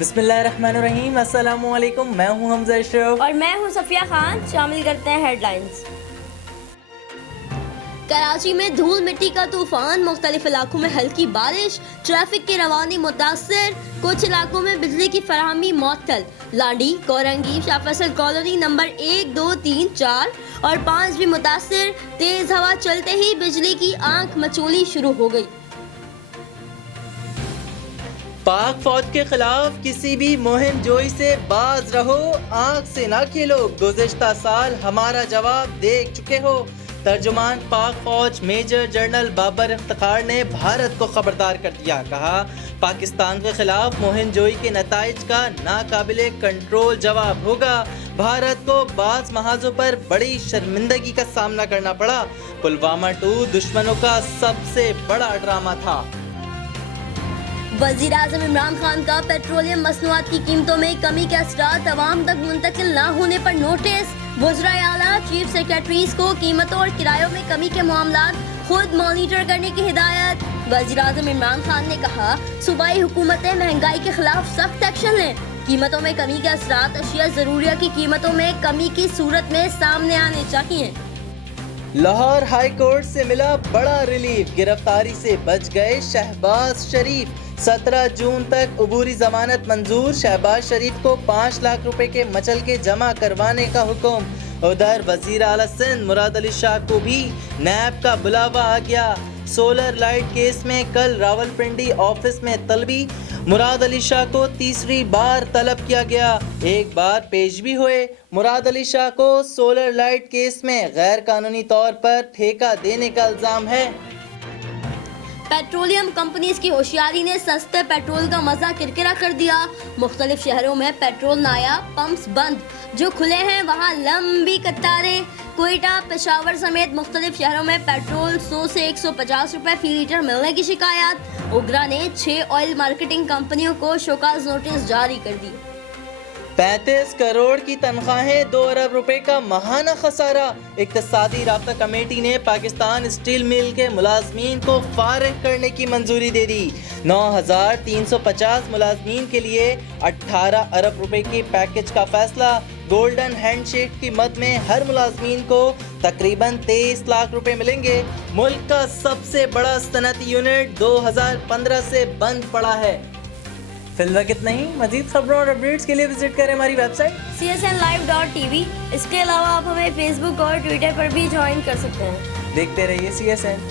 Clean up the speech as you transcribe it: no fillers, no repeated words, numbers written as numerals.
بسم اللہ الرحمن الرحیم، السلام علیکم، میں ہوں حمزہ اشرف اور میں ہوں صفیہ خان۔ شامل کرتے ہیں ہیڈ لائنز۔ کراچی میں دھول مٹی کا طوفان، مختلف علاقوں میں ہلکی بارش، ٹریفک کی روانی متاثر، کچھ علاقوں میں بجلی کی فراہمی معطل۔ لانڈی، کورنگی، شاہ فیصل کالونی نمبر 1، 2، 3، 4 اور 5 بھی متاثر۔ تیز ہوا چلتے ہی بجلی کی آنکھ مچولی شروع ہو گئی۔ پاک فوج کے خلاف کسی بھی مہم جوئی سے باز رہو، آنکھ سے نہ کھیلو، گزشتہ سال ہمارا جواب دیکھ چکے ہو۔ ترجمان پاک فوج میجر جنرل بابر افتخار نے بھارت کو خبردار کر دیا، کہا پاکستان کے خلاف مہم جوئی کے نتائج کا ناقابل کنٹرول جواب ہوگا۔ بھارت کو بعض محاذوں پر بڑی شرمندگی کا سامنا کرنا پڑا۔ پلوامہ 2 دشمنوں کا سب سے بڑا ڈرامہ تھا۔ وزیر اعظم عمران خان کا پیٹرولیم مصنوعات کی قیمتوں میں کمی کے اثرات عوام تک منتقل نہ ہونے پر نوٹس۔ وزرائے اعلیٰ چیف سیکرٹریز کو قیمتوں اور کرایوں میں کمی کے معاملات خود مانیٹر کرنے کی ہدایت۔ وزیر اعظم عمران خان نے کہا صوبائی حکومتیں مہنگائی کے خلاف سخت ایکشن لیں۔ قیمتوں میں کمی کے اثرات اشیاء ضروریہ کی قیمتوں میں کمی کی صورت میں سامنے آنے چاہیے۔ لاہور ہائی کورٹ سے ملا بڑا ریلیف، گرفتاری سے بچ گئے شہباز شریف۔ 17 جون تک عبوری ضمانت منظور، شہباز شریف کو 5 لاکھ روپے کے مچلکے جمع کروانے کا حکم۔ ادھر وزیر اعلیٰ سندھ مراد علی شاہ کو بھی نیب کا بلاوا آ گیا۔ سولر لائٹ کیس میں کل راولپنڈی آفس میں طلبی، مراد علی شاہ کو تیسری بار طلب کیا گیا، ایک بار پیش بھی ہوئے۔ مراد علی شاہ کو سولر لائٹ کیس میں غیر قانونی طور پر ٹھیکہ دینے کا الزام ہے۔ پیٹرولیم کمپنیز کی ہوشیاری نے سستے پیٹرول کا مزہ کرکرا کر دیا۔ مختلف شہروں میں پیٹرول نایاب پمپس بند، جو کھلے ہیں وہاں لمبی قطاریں۔ کوئٹہ، پشاور سمیت مختلف شہروں میں پیٹرول 100 سے 150 روپے فی لیٹر ملنے کی شکایات۔ اوگرا نے 6 آئل مارکیٹنگ کمپنیوں کو شوکاز نوٹس جاری کر دی۔ 35 کروڑ کی تنخواہیں، 2 ارب روپے کا ماہانہ خسارہ۔ اقتصادی رابطہ کمیٹی نے پاکستان اسٹیل مل کے ملازمین کو فارغ کرنے کی منظوری دے دی۔ 9350 ملازمین کے لیے 18 ارب روپے کے پیکج کا فیصلہ۔ گولڈن ہینڈ شیک کی مد میں ہر ملازمین کو تقریباً 23 لاکھ روپے ملیں گے۔ ملک کا سب سے بڑا صنعتی یونٹ 2015 سے بند پڑا ہے۔ فی الوقت اتنا ہی۔ مزید خبروں اور اپڈیٹس کے لیے وزٹ کریں ہماری ویب سائٹ csnlive.tv۔ اس کے علاوہ آپ ہمیں فیس بک اور ٹویٹر پر بھی جوائن کر سکتے ہیں۔ دیکھتے رہیے CSN۔